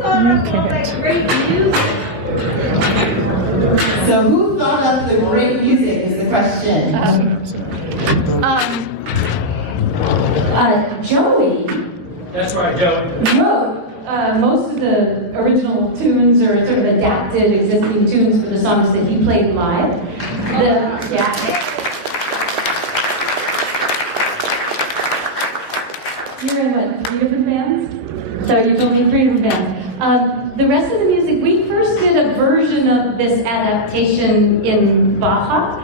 thought up all that great music? So who thought up the great music is the question. Joey. That's right, Joey. Wrote most of the original tunes or sort of adapted existing tunes for the songs that he played live. You're in what, 3 different bands? So you told me 3 different bands. The rest of the music, we first did a version of this adaptation in Baja.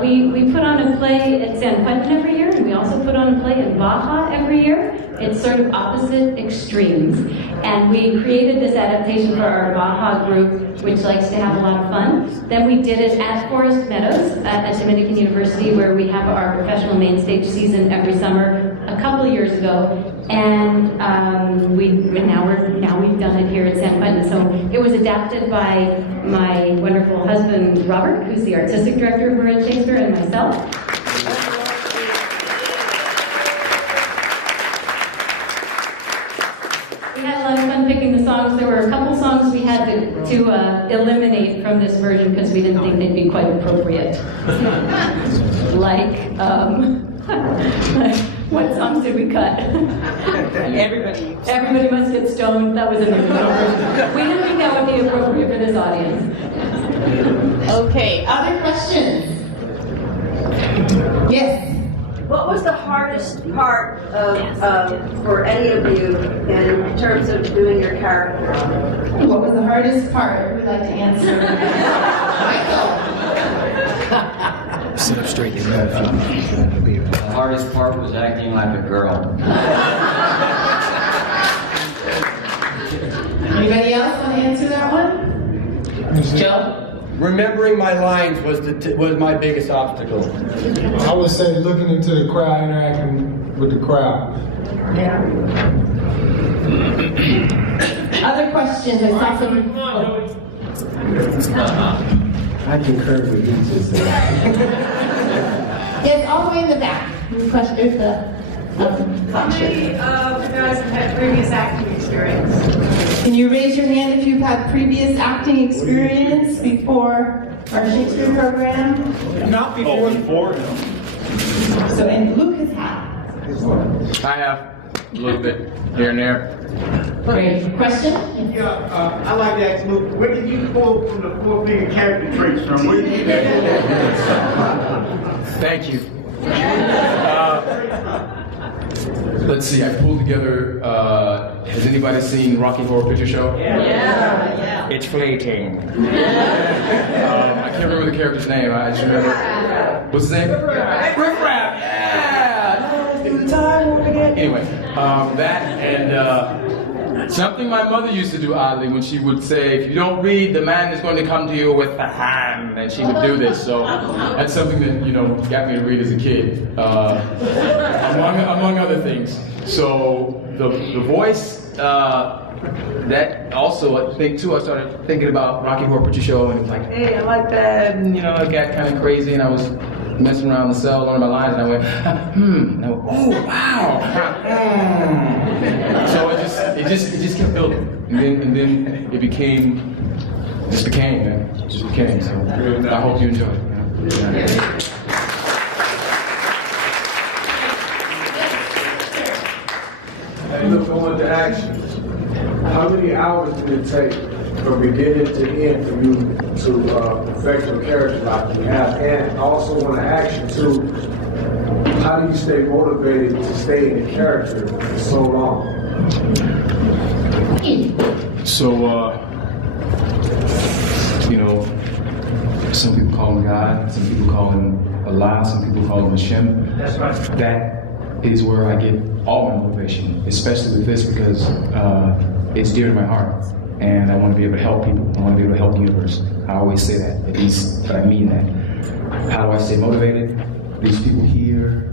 We put on a play at San Quentin every year, and we also put on a play in Baja every year. It's sort of opposite extremes. And we created this adaptation for our Baja group, which likes to have a lot of fun. Then we did it at Forest Meadows at Dominican University, where we have our professional main stage season every summer, a couple of years ago. And now we've done it here at San Quentin. So it was adapted by my wonderful husband, Robert, who's the artistic director of Marin Shakespeare, and myself. We had a lot of fun picking the songs. There were a couple songs we had to eliminate from this version because we didn't think they'd be quite appropriate. like, what songs did we cut? Everybody Must Get Stoned. That was in the original version. We didn't think that would be appropriate for this audience. Okay, other questions? Yes. What was the hardest part for any of you in terms of doing your character? What was the hardest part? We'd like to answer. Michael. Sit up straight. The hardest part was acting like a girl. Anybody else want to answer that one? Joe? Remembering my lines was my biggest obstacle. I would say looking into the crowd, interacting with the crowd. Yeah. Other questions? I saw some. I concur with you, sister. Yes, all the way in the back. There's the How many of you guys have had previous acting experience? Can you raise your hand if you've had previous acting experience before our Shakespeare program? Not before. Oh, before? No. So, and Luke has had. I have a little bit here and there. Great. Question? Yeah, I like to ask Luke, where did you pull from the 4-figure character traits from? Where did you get that? Thank you. Let's see, I pulled together, has anybody seen Rocky Horror Picture Show? Yeah. It's fleeting. I can't remember the character's name, I just remember, what's his name? Riff Raff! Yeah! Let's do the time once again. Anyway, that and something my mother used to do oddly when she would say, if you don't read, the man is going to come to you with a hand, and she would do this. So that's something that, got me to read as a kid, among other things. So the voice, that also, I think too, I started thinking about Rocky Horror Picture Show, and it was like, hey, I like that, and it got kind of crazy, and I was messing around the cell, learning my lines, and I went, and I went, oh, wow, So it just kept building, and then it became, man. It just became. So I hope you enjoy it. Hey, look, going to action. How many hours did it take from beginning to end for you to perfect your character like you have? And I also want to ask you too, how do you stay motivated to stay in the character for so long? So, some people call him God, some people call him Allah, some people call him Hashem. That's right. That is where I get all my motivation, especially with this because it's dear to my heart. And I want to be able to help people. I want to be able to help the universe. I always say that, at least, but I mean that. How do I stay motivated? These people here,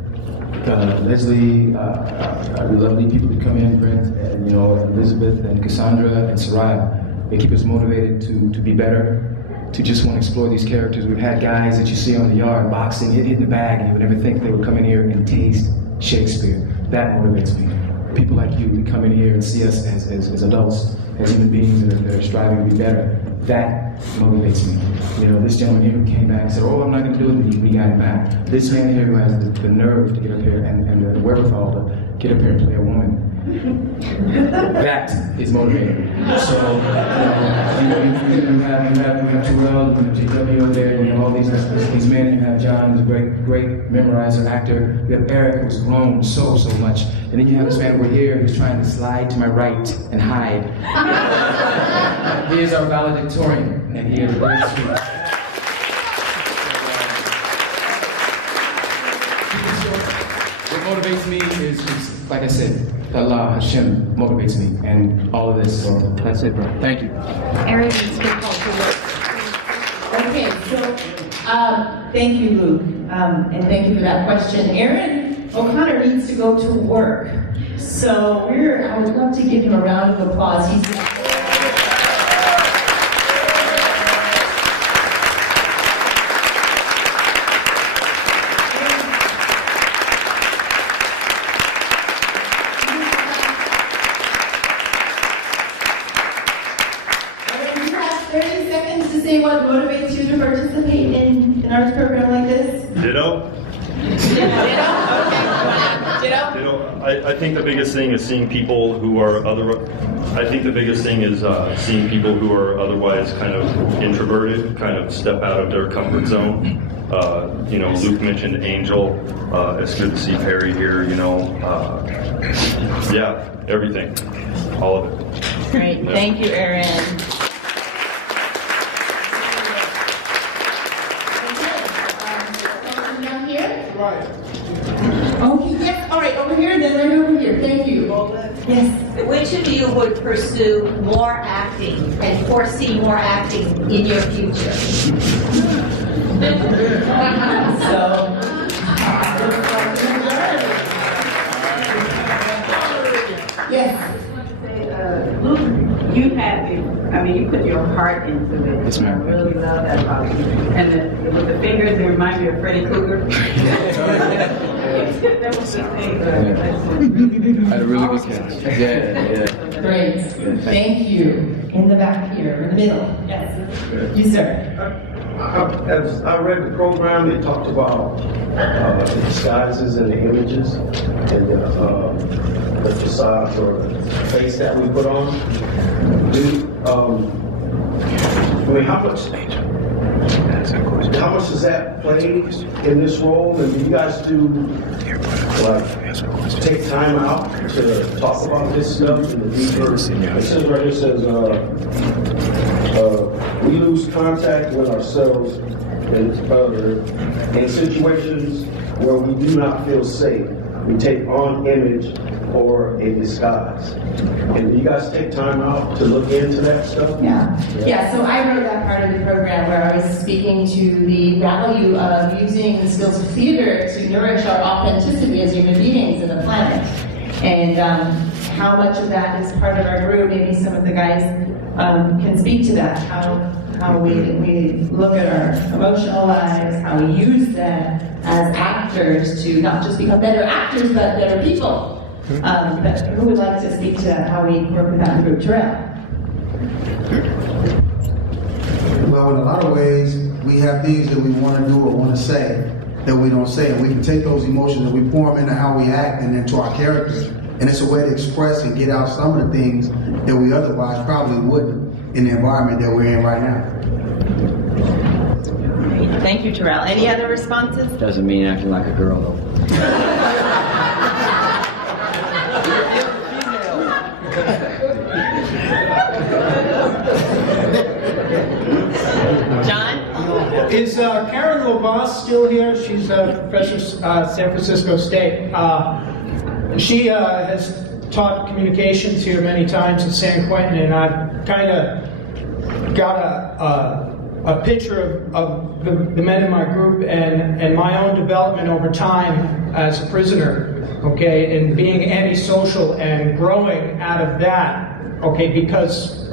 Leslie, lovely people that come in, Brent, and Elizabeth and Cassandra and Soraya. They keep us motivated to be better, to just want to explore these characters. We've had guys that you see on the yard boxing, hitting the bag, and you would never think they would come in here and taste Shakespeare. That motivates me. people like you, we come in here and see us as adults, as human beings that are striving to be better. That motivates me. You know, this gentleman here who came back and said, oh, I'm not going to do it, and we got him back. This man here who has the nerve to get up here and the wherewithal to get up here and play a woman. That is motivating. So, you have Terrell, you have JW over there, you have all these men, you have John, who's a great memorizer, actor. You have Eric, who's grown so much. And then you have this man over here who's trying to slide to my right and hide. He is our valedictorian, and he is very sweet. What motivates me is, like I said, Allah, Hashem motivates me, and all of this. So that's it, bro. Thank you. Aaron needs to call to work. Okay, so thank you, Luke, and thank you for that question. Aaron O'Connor needs to go to work, so I would love to give him a round of applause. Say what motivates you to participate in an arts program like this? Ditto. I think the biggest thing is seeing people who are seeing people who are otherwise kind of introverted, kind of step out of their comfort zone. You know, Luke mentioned Angel. It's good to see Perry here. You know, yeah, everything, all of it. Great, yeah. Thank you, Aaron. Right. Okay, yes, all right, over here, then right over here. Thank you. Yes. Which of you would pursue more acting and foresee more acting in your future? Yes. Luke, you put your heart into it. Yes, ma'am. I really love that about you. And with the fingers, they remind me of Freddy Krueger. That was the thing. I had a really good catch. Yeah. Great. Thank you. In the back here, in the middle. Yes. You, sir. As I read the program, they talked about the disguises and the images and the facade or the face that we put on. How much does that play in this role? And do you guys take time out to talk about this stuff in the deeper? It says right here, it says, we lose contact with ourselves and other in situations where we do not feel safe. We take on image or a disguise. And do you guys take time out to look into that stuff? Yeah, so I wrote that part of the program where I was speaking to the value of using the skills of theater to nourish our authenticity as human beings in the planet. And how much of that is part of our group. Maybe some of the guys can speak to that, how we look at our emotional lives, how we use them as actors to not just become better actors, but better people. But who would like to speak to how we work with that group? Terrell. Well, in a lot of ways, we have things that we want to do or want to say that we don't say. And we can take those emotions and we pour them into how we act and into our characters. And it's a way to express and get out some of the things that we otherwise probably wouldn't in the environment that we're in right now. Thank you, Terrell. Any other responses? Doesn't mean acting like a girl, though. John? Is Karen Lovas still here? She's a professor at San Francisco State. She has taught communications here many times at San Quentin, and I've kind of got a picture of the men in my group and my own development over time as a prisoner, okay, and being antisocial and growing out of that, okay, because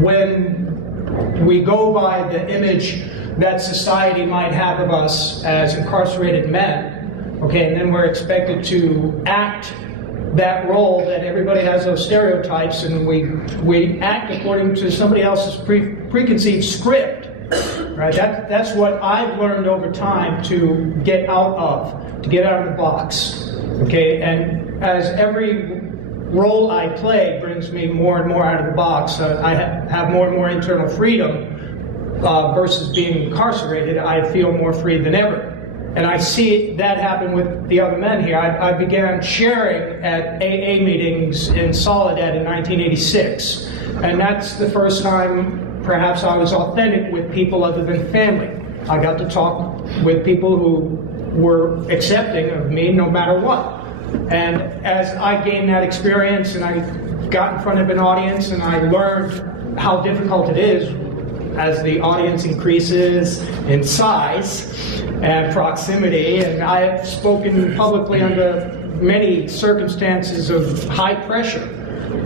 when we go by the image that society might have of us as incarcerated men, okay, and then we're expected to act that role, that everybody has those stereotypes, and we act according to somebody else's preconceived script. Right? That's what I've learned over time to get out of the box. Okay, and as every role I play brings me more and more out of the box, I have more and more internal freedom versus being incarcerated. I feel more free than ever. And I see that happen with the other men here. I began sharing at AA meetings in Soledad in 1986. And that's the first time perhaps I was authentic with people other than family. I got to talk with people who were accepting of me no matter what. And as I gained that experience and I got in front of an audience and I learned how difficult it is as the audience increases in size and proximity, and I have spoken publicly under many circumstances of high pressure.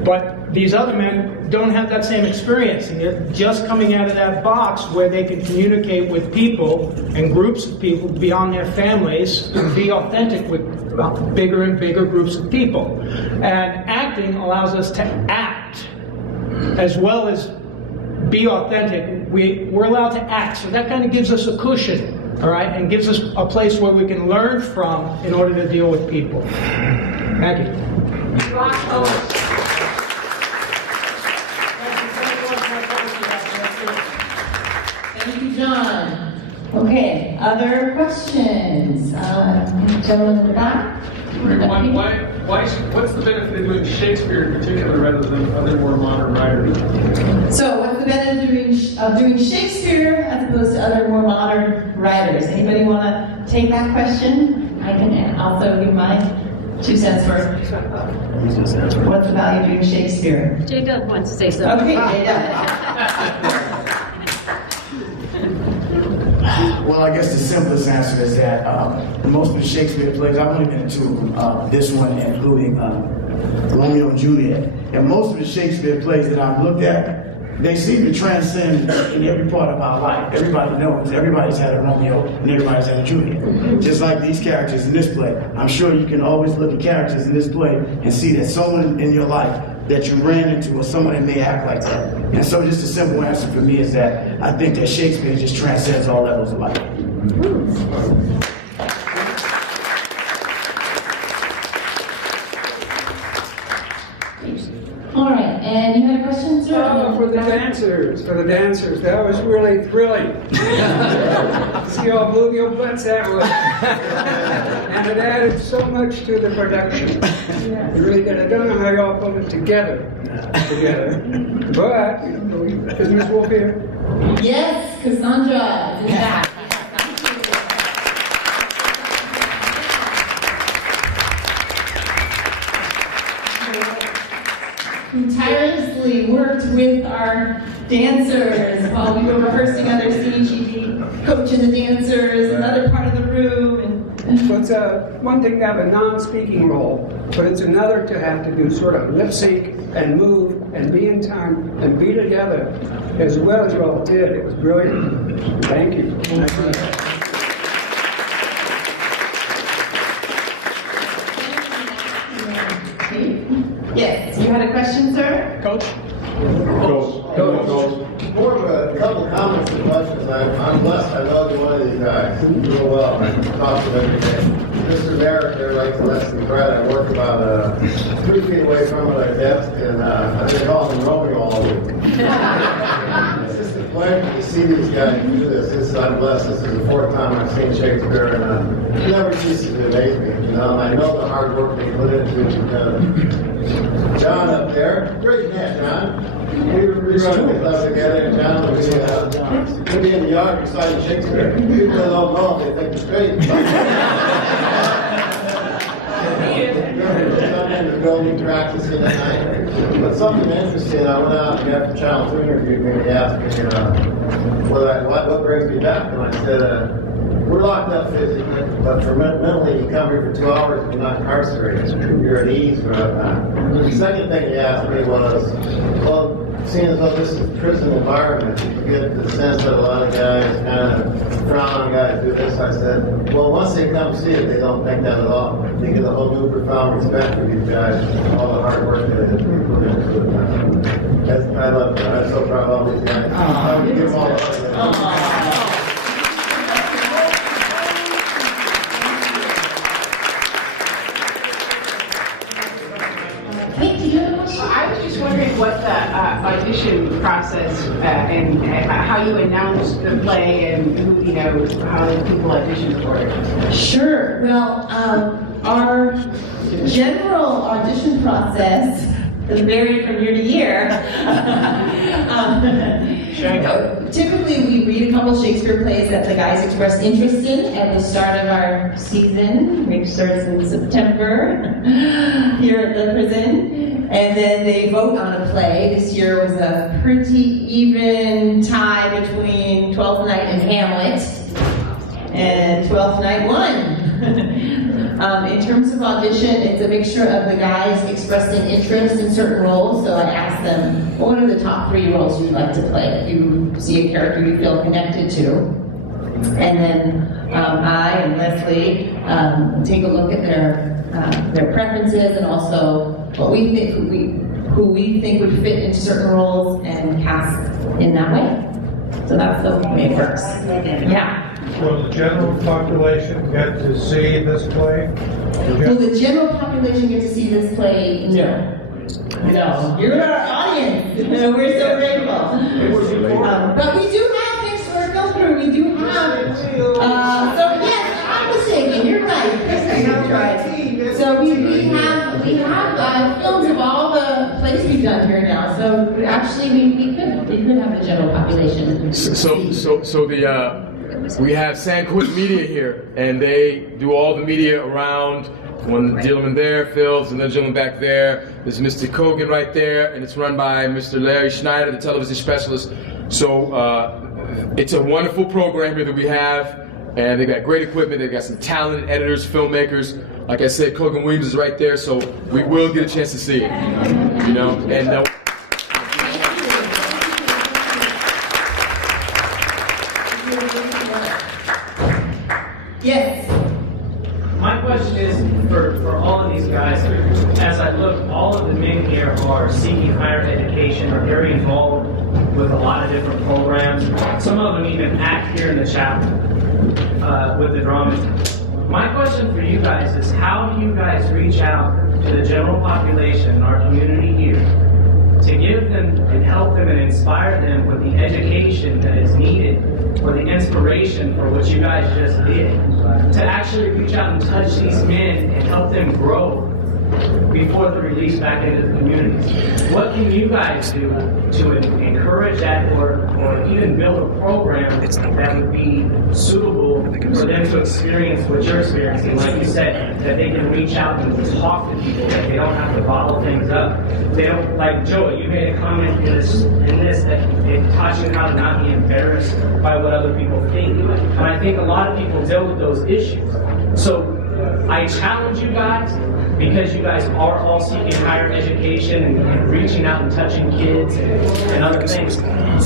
But these other men don't have that same experience, and they're just coming out of that box where they can communicate with people and groups of people beyond their families and be authentic with bigger and bigger groups of people. And acting allows us to act as well as be authentic. We're allowed to act, so that kind of gives us a cushion, all right, and gives us a place where we can learn from in order to deal with people. Thank you. Thank you, John. Okay, other questions? Gentleman in the back? What's the benefit of doing Shakespeare in particular rather than other more modern writers? So, what's the benefit of doing Shakespeare as opposed to other more modern writers? Anybody want to take that question? I can also give my 2 cents for what's the value of doing Shakespeare. Jacob wants to say something. Okay, Jacob. Well, I guess the simplest answer is that most of the Shakespeare plays, I've only been to this one, including Romeo and Juliet. And most of the Shakespeare plays that I've looked at, they seem to transcend in every part of our life. Everybody knows, everybody's had a Romeo and everybody's had a Juliet. Just like these characters in this play. I'm sure you can always look at characters in this play and see that someone in your life that you ran into or someone that may act like that. And so just a simple answer for me is that I think that Shakespeare just transcends all levels of life. All right, and you had a question, sir? Oh, for the dancers, that was really thrilling. See y'all move your butts that way. And it added so much to the production. You really did. I don't know how y'all put it together. But, is Ms. Wolf here? Yes, Cassandra is in back. Who tirelessly worked with our dancers while we were rehearsing other scenes. She'd be coaching the dancers, another part of the room. So it's one thing to have a non-speaking role, but it's another to have to do sort of lip sync and move and be in time and be together as well as you all did. It was brilliant. Thank you. Yes, you had a question, sir? Coach? More of a couple comments and questions. I'm blessed. I know you're one of these guys real well. I talk to them every day. Mr. Merritt there writes a lesson Brett. I work about 3 feet away from him at a desk, and I've been calling him Romeo all week. It's just a pleasure to see these guys do this. I'm blessed. This is the 4th time I've seen Shakespeare, and it never ceases to amaze me. You know, and I know the hard work they put into it. John up there, great man, John. We were running the club together, and John would be in the yard reciting Shakespeare. People don't know if they think it's great. In the building practicing at night. But something interesting, I went out after Channel 2 interviewed me, and he asked me what brings me back, and I said, we're locked up physically, but for mentally, you come here for 2 hours and you're not incarcerated. You're at ease for that time. The second thing he asked me was, well, seeing as though this is a prison environment, you get the sense that a lot of guys kind of frown on guys do this. I said, well, once they come see it, they don't think that at all. They get a whole new profound respect for these guys, all the hard work that they put into it. I love it. I'm so proud of all these guys. I would give them all the I was just wondering what the audition process and how you announce the play and who, how the people audition for it. Sure. Well, our general audition process is varied from year to year. Typically, we read a couple Shakespeare plays that the guys express interest in at the start of our season, which starts in September here at the prison. And then they vote on a play. This year was a pretty even tie between Twelfth Night and Hamlet. And Twelfth Night won. In terms of audition, it's a mixture of the guys expressing interest in certain roles. So I asked them, what are the top 3 roles you'd like to play? If you see a character you feel connected to. And then I and Leslie take a look at their preferences and also what we think who we think would fit into certain roles and cast in that way. So that's the way it works. Yeah. Will the general population get to see this play? Will the general population get to see this play? No. No. You're our audience. We're so grateful. But we do have, thanks to our film crew, we do have, so yes, I'm mistaken, you're right. You're right. So we have films of all the plays we've done here now. So actually we could have the general population. We have San Quentin Media here, and they do all the media around. One gentleman there, Phil's, another gentleman back there. There's Mr. Kogan right there, and it's run by Mr. Larry Schneider, the television specialist. So it's a wonderful program here that we have, and they've got great equipment. They've got some talented editors, filmmakers. Like I said, Kogan Williams is right there, so we will get a chance to see it. And yes. My question is for all of these guys, as I look, all of the men here are seeking higher education, are very involved with a lot of different programs. Some of them even act here in the chapel with the drama. My question for you guys is, how do you guys reach out to the general population, our community here, to give them and help them and inspire them with the education that is needed or the inspiration for what you guys just did, to actually reach out and touch these men and help them grow before they're released back into the communities? What can you guys do to encourage that or even build a program that would be suitable for them to experience what you're experiencing? Like you said, that they can reach out and talk to people, that they don't have to bottle things up. They don't, like Joey, you made a comment in this that it taught you how to not be embarrassed by what other people think. And I think a lot of people deal with those issues. So I challenge you guys, because you guys are all seeking higher education and reaching out and touching kids and other things,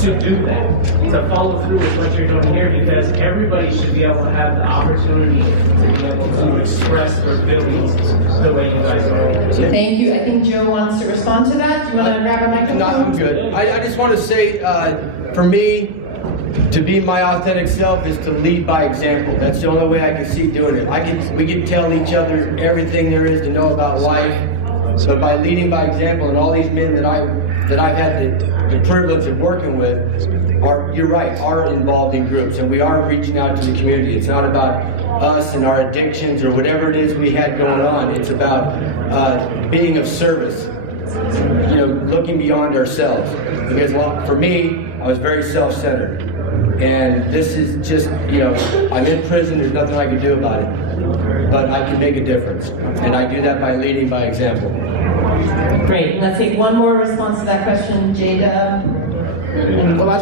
to do that, to follow through with what you're doing here, because everybody should be able to have the opportunity to be able to express their feelings the way you guys are. Thank you. I think Joe wants to respond to that. Do you want to grab a microphone? No, I'm good. I just want to say, for me, to be my authentic self is to lead by example. That's the only way I can see doing it. We can tell each other everything there is to know about life. So by leading by example, and all these men that I've had the privilege of working with you're right, are involved in groups, and we are reaching out to the community. It's not about us and our addictions or whatever it is we had going on. It's about being of service. Looking beyond ourselves. Because for me, I was very self-centered. And this is just, I'm in prison, there's nothing I can do about it. But I can make a difference. And I do that by leading by example. Great. Let's take one more response to that question, Jada. Well, I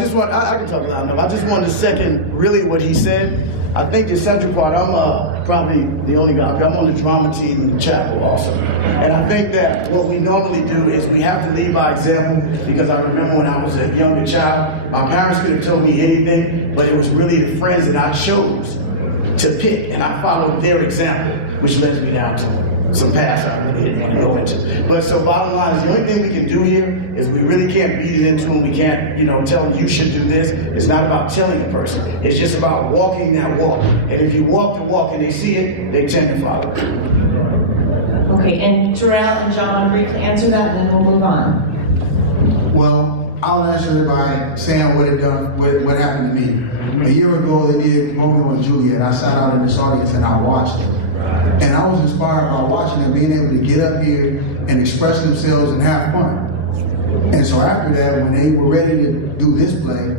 can talk loud enough. I just wanted to second really what he said. I think the central part, I'm probably the only guy. I'm on the drama team in the chapel also. And I think that what we normally do is we have to lead by example, because I remember when I was a younger child, my parents could have told me anything, but it was really the friends that I chose to pick, and I followed their example, which led me down to some paths I really didn't want to go into. But so bottom line is, the only thing we can do here is we really can't beat it into them. We can't, tell them you should do this. It's not about telling a person. It's just about walking that walk. And if you walk the walk and they see it, they tend to follow. Okay, and Terrell and John, briefly answer that, and then we'll move on. Well, I'll answer it by saying what happened to me. A year ago, they did Romeo and Juliet. I sat out in this audience and I watched it. And I was inspired by watching them being able to get up here and express themselves and have fun. And so after that, when they were ready to do this play,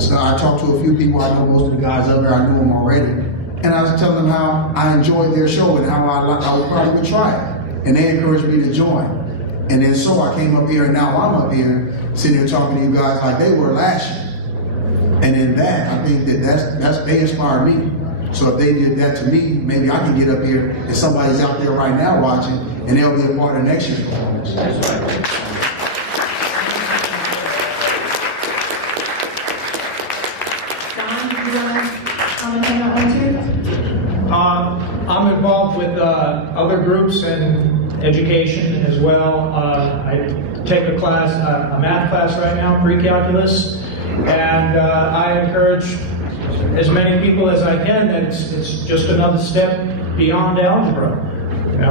so I talked to a few people. I know most of the guys up there, I knew them already. And I was telling them how I enjoyed their show and how I would probably try it. And they encouraged me to join. And then so I came up here, and now I'm up here sitting here talking to you guys like they were last year. And in that, I think that they inspired me. So if they did that to me, maybe I can get up here and somebody's out there right now watching, and they'll be a part of next year's performance. That's right. John, do you want to comment on that one too? I'm involved with other groups and education as well. I take a math class right now, pre-calculus, and I encourage as many people as I can that it's just another step beyond algebra.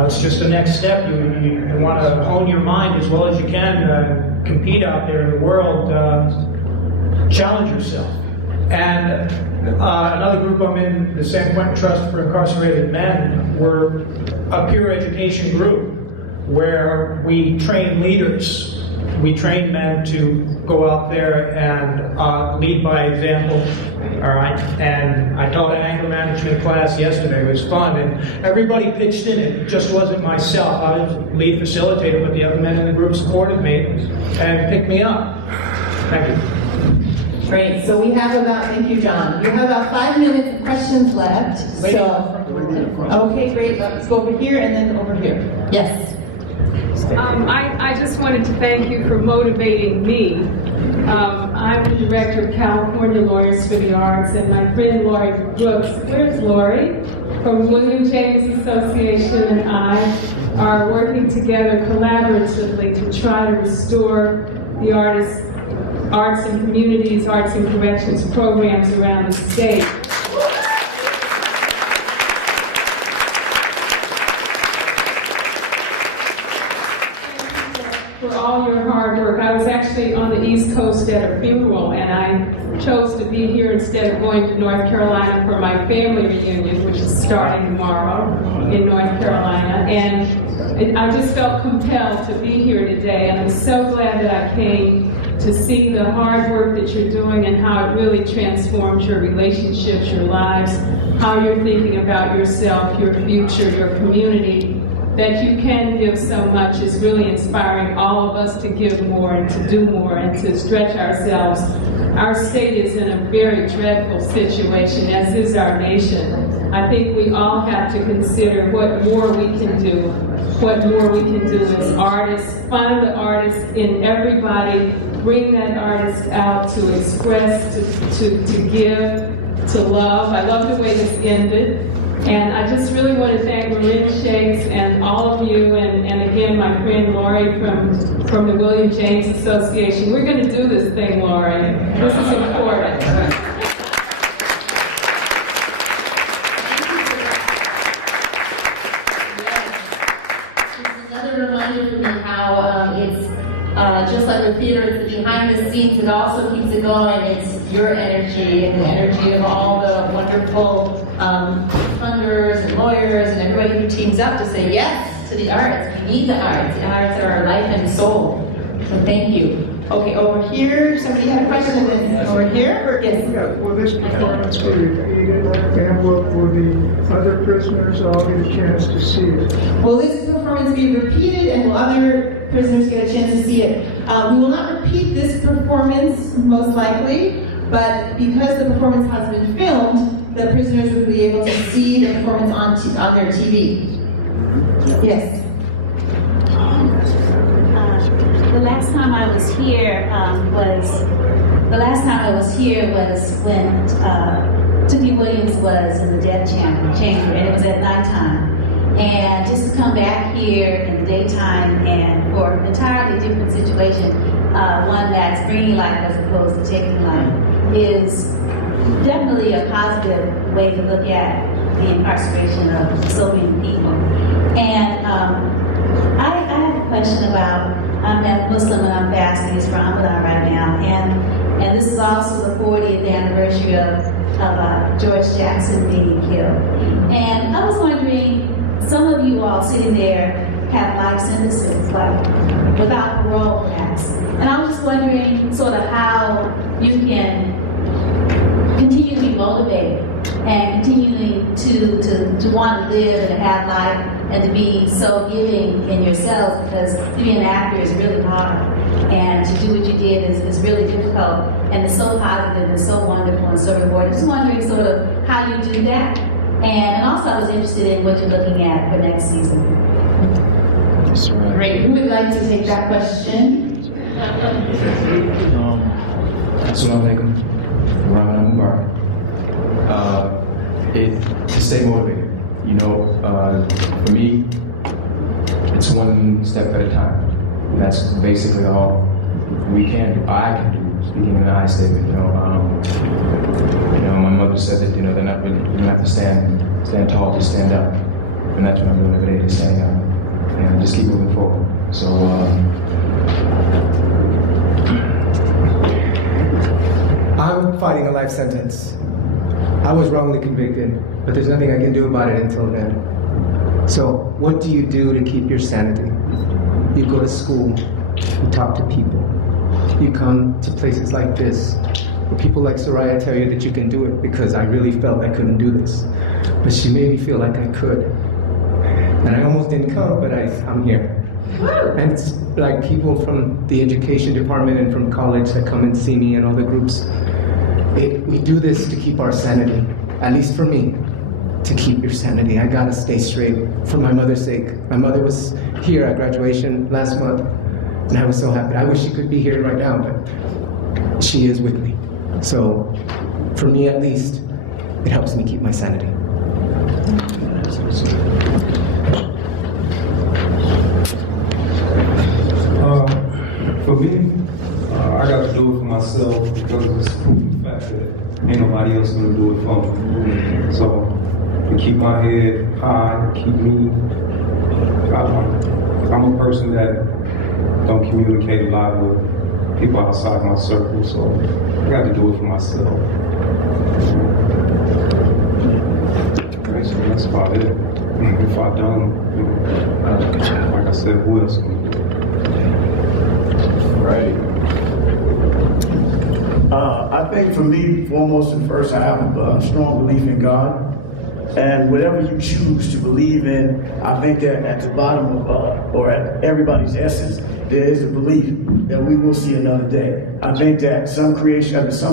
It's just the next step. You want to hone your mind as well as you can, compete out there in the world, challenge yourself. And another group I'm in, the San Quentin Trust for Incarcerated Men, we're a peer education group where we train leaders. We train men to go out there and lead by example. All right, and I taught an anger management class yesterday. It was fun, and everybody pitched in. It just wasn't myself. I was the lead facilitator, but the other men in the group supported me and picked me up. Thank you. Great. So we have thank you, John. We have about 5 minutes of questions left. Okay, great. Let's go over here and then over here. Yes. I just wanted to thank you for motivating me. I'm the director of California Lawyers for the Arts, and my friend Lori Brooks, where's Lori? From William James Association, and I are working together collaboratively to try to restore the arts and communities, arts and corrections programs around the state. For all your hard work. I was actually on the East Coast at a funeral, and I chose to be here instead of going to North Carolina for my family reunion, which is starting tomorrow in North Carolina. And I just felt compelled to be here today, and I'm so glad that I came to see the hard work that you're doing and how it really transforms your relationships, your lives, how you're thinking about yourself, your future, your community. That you can give so much is really inspiring all of us to give more and to do more and to stretch ourselves. Our state is in a very dreadful situation, as is our nation. I think we all have to consider what more we can do, what more we can do as artists. Find the artist in everybody, bring that artist out to express, to give, to love. I love the way this ended. And I just really want to thank Marin Shakes and all of you, and again, my friend Lori from the William James Association. We're going to do this thing, Lori. This is important. It's another reminder for me how it's just like with theater, it's the behind the scenes that also keeps it going. It's your energy and the energy of all the wonderful funders and lawyers and everybody who teams up to say yes to the arts. We need the arts. The arts are our life and soul. So thank you. Okay, over here, somebody had a question, and then over here? Yes. Yeah, will this performance be repeated and will the other prisoners all get a chance to see it? Will this performance be repeated and will other prisoners get a chance to see it? We will not repeat this performance. performance, most likely, but because the performance has been filmed, the prisoners will be able to see the performance on their TV. Yes. The last time I was here was when Tookie Williams was in the death chamber, and it was at nighttime. And just to come back here in the daytime and for an entirely different situation, one that's bringing life as opposed to taking life, is definitely a positive way to look at the incarceration of so many people. And I have a question about, I'm a Muslim and I'm fasting, it's Ramadan right now, and this is also the 40th anniversary of George Jackson being killed. And I was wondering, some of you all sitting there have life sentences, like without parole perhaps. And I was just wondering sort of how you can continue to be motivated and continuing to want to live and to have life and to be so giving in yourselves, because to be an actor is really hard. And to do what you did is really difficult. And it's so positive and so wonderful and so rewarding. Just wondering sort of how you do that. And also I was interested in what you're looking at for next season. Great. Who would like to take that question? Assalamu alaikum. Ramadan Mubarak. To stay motivated. You know, for me, it's one step at a time. That's basically all we can do. I can do. Speaking in the I statement, you know, my mother said that, you know, they're not really, you don't have to stand tall, just stand up. And that's what I'm doing every day, just standing up. And just keep moving forward. So, I'm fighting a life sentence. I was wrongly convicted, but there's nothing I can do about it until then. So, what do you do to keep your sanity? You go to school, you talk to people. You come to places like this, where people like Soraya tell you that you can do it, because I really felt I couldn't do this. But she made me feel like I could. And I almost didn't come, but I'm here. And it's like people from the education department and from college that come and see me and all the groups. We do this to keep our sanity, at least for me, to keep your sanity. I gotta stay straight for my mother's sake. My mother was here at graduation last month, and I was so happy. I wish she could be here right now, but she is with me. So, for me at least, it helps me keep my sanity. For me, I got to do it for myself, because it's a proven fact that ain't nobody else gonna do it for me. So, to keep my head high, keep me, I'm a person that don't communicate a lot with people outside my circle, so I got to do it for myself. So that's about it. If I don't, like I said, who else can do it? Right. I think for me, foremost and first, I have a strong belief in God. And whatever you choose to believe in, I think that at the bottom of, or at everybody's essence, there is a belief that we will see another day. I think that some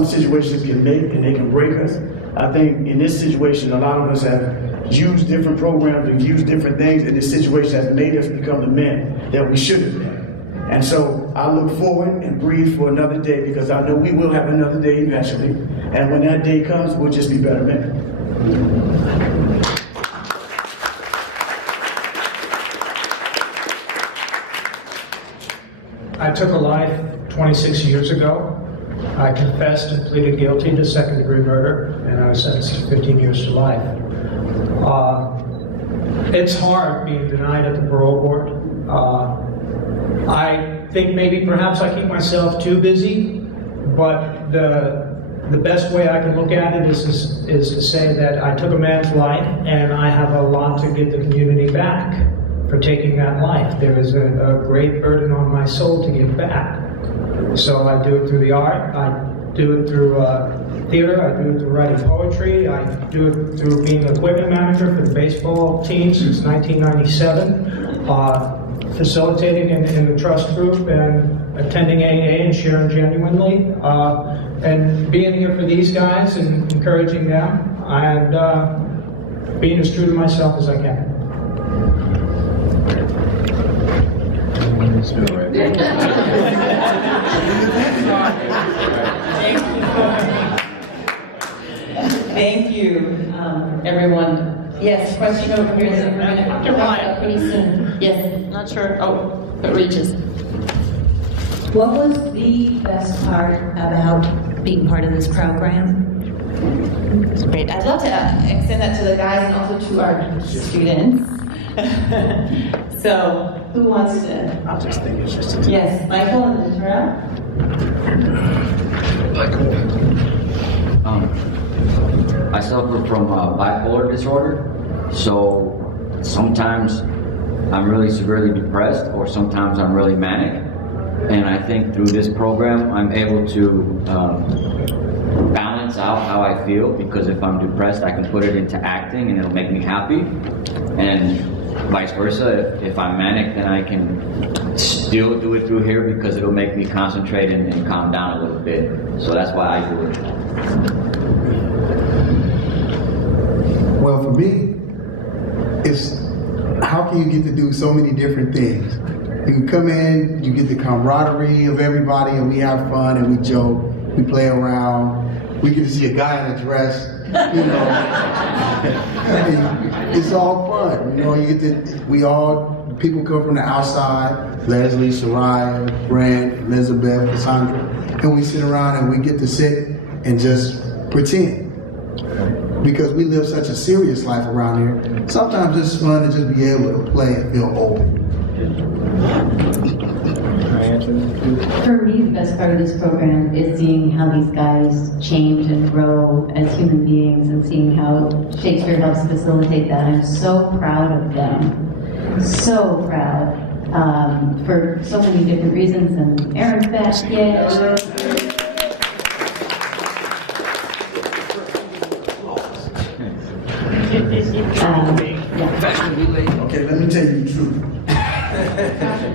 situations can make and they can break us. I think in this situation, a lot of us have used different programs and used different things, and this situation has made us become the men that we should have been. And so I look forward and breathe for another day, because I know we will have another day eventually. And when that day comes, we'll just be better men. I took a life 26 years ago. I confessed and pleaded guilty to second-degree murder, and I was sentenced to 15 years to life. It's hard being denied at the parole board. I think maybe perhaps I keep myself too busy, but the best way I can look at it is to say that I took a man's life, and I have a lot to give the community back for taking that life. There is a great burden on my soul to give back. So I do it through the art, I do it through theater, I do it through writing poetry, I do it through being equipment manager for the baseball team since 1997. facilitating in the trust group and attending AA and sharing genuinely, and being here for these guys and encouraging them, and being as true to myself as I can. Thank you, everyone. Yes, question over here. We're going to wrap it up pretty soon. Yes, not sure. Oh, it reaches. What was the best part about being part of this program? Great. I'd love to extend that to the guys and also to our students. So, who wants to? I'll just think it's just a Yes, Michael and then Terrell. I suffer from bipolar disorder, so sometimes I'm really severely depressed or sometimes I'm really manic. And I think through this program I'm able to balance out how I feel, because if I'm depressed I can put it into acting and it'll make me happy, and vice versa. If I'm manic, then I can still do it through here because it'll make me concentrate and calm down a little bit. So that's why I do it. Well, for me, it's how can you get to do so many different things? You can come in, you get the camaraderie of everybody, and we have fun and we joke, we play around. We get to see a guy in a dress, you know. I mean, it's all fun, you know. People come from the outside, Leslie, Soraya, Brent, Elizabeth, Cassandra, and we sit around and we get to sit and just pretend. Because we live such a serious life around here, sometimes it's fun to just be able to play and feel open. For me, the best part of this program is seeing how these guys change and grow as human beings and seeing how Shakespeare helps facilitate that. I'm so proud of them. So proud. For so many different reasons. And Aaron's back, yeah. Okay, let me tell you the truth.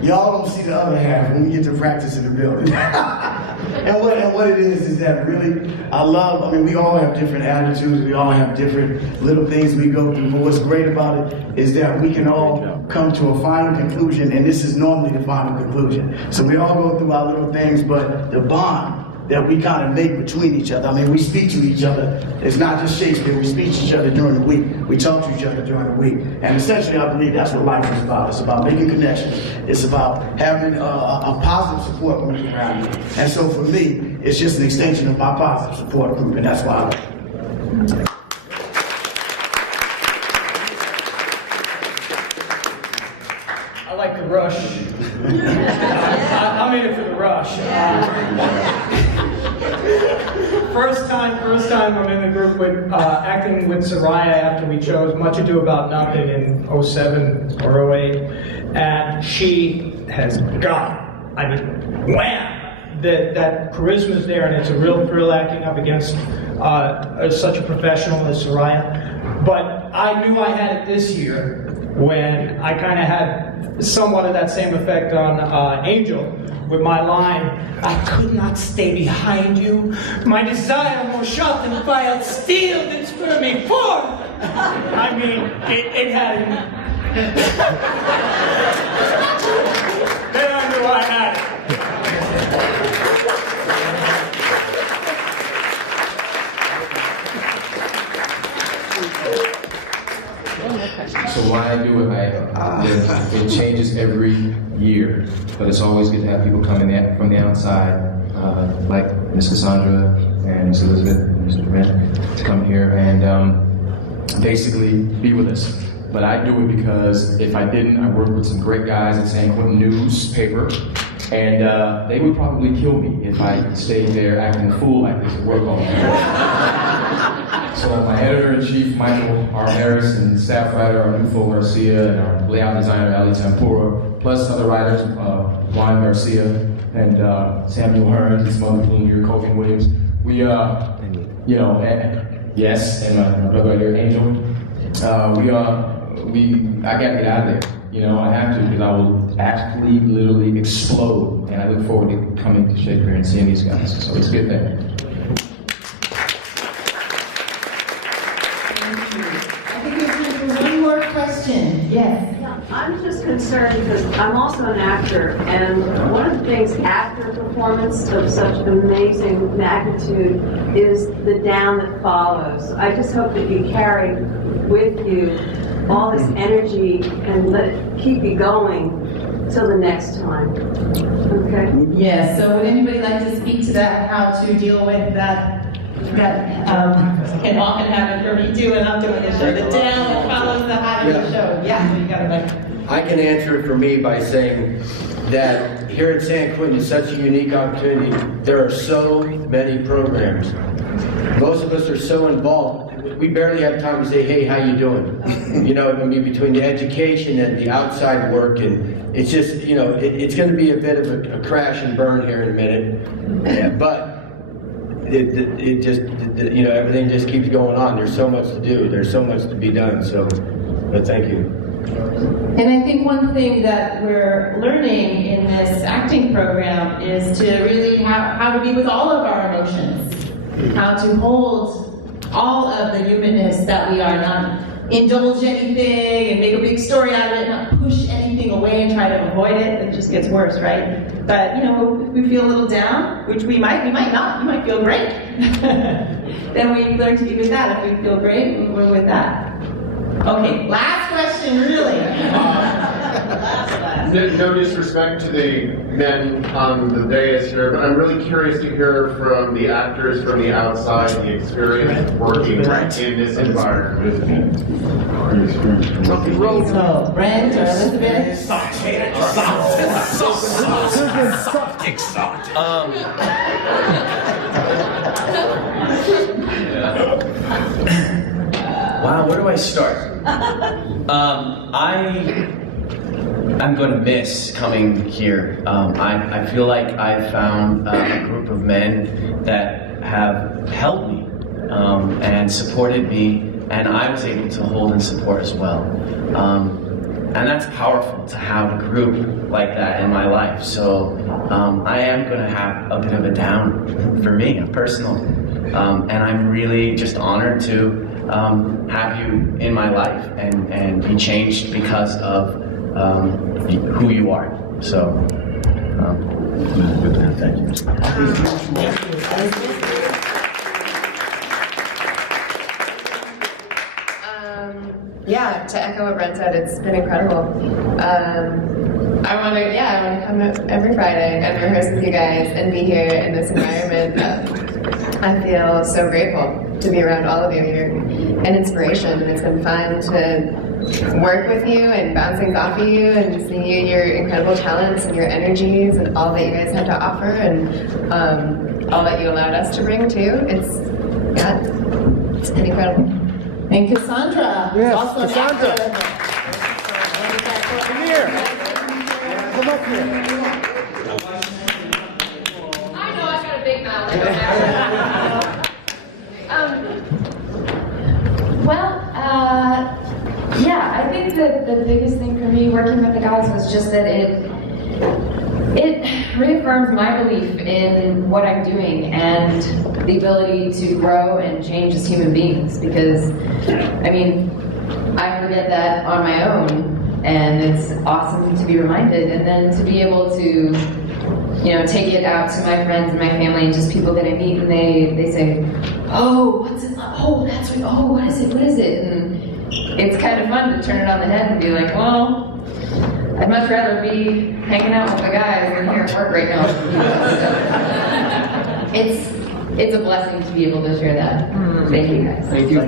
Y'all don't see the other half when we get to practice in the building. and what it is that really, I mean, we all have different attitudes, we all have different little things we go through, but what's great about it is that we can all come to a final conclusion, and this is normally the final conclusion. So we all go through our little things, but the bond that we kind of make between each other. I mean, we speak to each other. It's not just Shakespeare. We speak to each other during the week. We talk to each other during the week. And essentially, I believe that's what life is about. It's about making connections. It's about having a positive support group around you. And so for me, it's just an extension of my positive support group, and that's why I like it. I like the rush. I'm in it for the rush. First time I'm in the group with acting with Soraya after we chose Much Ado About Nothing in 07 or 08, and she has got it. I mean, wham! That charisma's there, and it's a real thrill acting up against such a professional as Soraya. But I knew I had it this year when I kind of had somewhat of that same effect on Angel with my line, I could not stay behind you. My desire more sharp than filed steel than spur me forth. I mean, it had me. Then I knew I had it. So why I do it, it changes every year, but it's always good to have people come in from the outside, like Miss Cassandra and Miss Elizabeth and Mr. Brent, to come here and basically be with us. But I do it because if I didn't, I work with some great guys at San Quentin newspaper, and they would probably kill me if I stayed there acting a fool like this at work all the time. So my editor-in-chief, Michael R. Harris, and staff writer, Arnulfo Garcia, and our layout designer, Ali Tempura, plus other writers, Juan Garcia, and Samuel Hearns, and some other people here, Colgan Williams. We, yes, and my brother right here, Angel. I gotta get out of there. You know, I have to, because I will actually, literally explode. And I look forward to coming to Shakespeare and seeing these guys. So it's a good thing. I think we have time for one more question. Yes. I'm just concerned because I'm also an actor, and one of the things after a performance of such amazing magnitude is the down that follows. I just hope that you carry with you all this energy and let it keep you going till the next time. Okay? Yes, so would anybody like to speak to that, how to deal with that can often happen for me too, and I'm doing the show. The down that follows the high of the show. Yeah, you got it right. I can answer it for me by saying that here at San Quentin is such a unique opportunity. There are so many programs. Most of us are so involved. We barely have time to say, hey, how you doing? You know, I mean, between the education and the outside work, and it's just, you know, it's going to be a bit of a crash and burn here in a minute. But it just, you know, everything just keeps going on. There's so much to do. There's so much to be done. So, but thank you. And I think one thing that we're learning in this acting program is to really how to be with all of our emotions, how to hold all of the humanness that we are, not indulge anything and make a big story out of it, not push anything away and try to avoid it. It just gets worse, right? But, you know, if we feel a little down, which we might not, you might feel great. Then we learn to be with that. If we feel great, we're with that. Okay, last question, really. No disrespect to the men on the dais here, but I'm really curious to hear from the actors from the outside, the experience working in this environment. So, Brent or Elizabeth? Wow, where do I start? I'm going to miss coming here. I feel like I found a group of men that have held me and supported me, and I was able to hold and support as well. And that's powerful to have a group like that in my life. So I am going to have a bit of a down for me, a personal. And I'm really just honored to have you in my life and be changed because of who you are. So, thank you. Yeah, to echo what Brent said, it's been incredible. I want to come every Friday and rehearse with you guys and be here in this environment. I feel so grateful to be around all of you. You're an inspiration, and it's been fun to work with you and bounce things off of you and see your incredible talents and your energies and all that you guys have to offer and all that you allowed us to bring too. It's been incredible. And Cassandra. Yes, also Cassandra. Come here. Come up here. I know I've got a big mouth. I think that the biggest thing for me working with the guys was just that it reaffirms my belief in what I'm doing and the ability to grow and change as human beings, because I mean, I forget that on my own, and it's awesome to be reminded, and then to be able to, you know, take it out to my friends and my family and just people that I meet, and they say, oh, what's it? Oh, that's what, oh, what is it? And it's kind of fun to turn it on the head and be like, well, I'd much rather be hanging out with the guys than here at work right now. So, it's a blessing to be able to share that. Thank you guys. Thank you.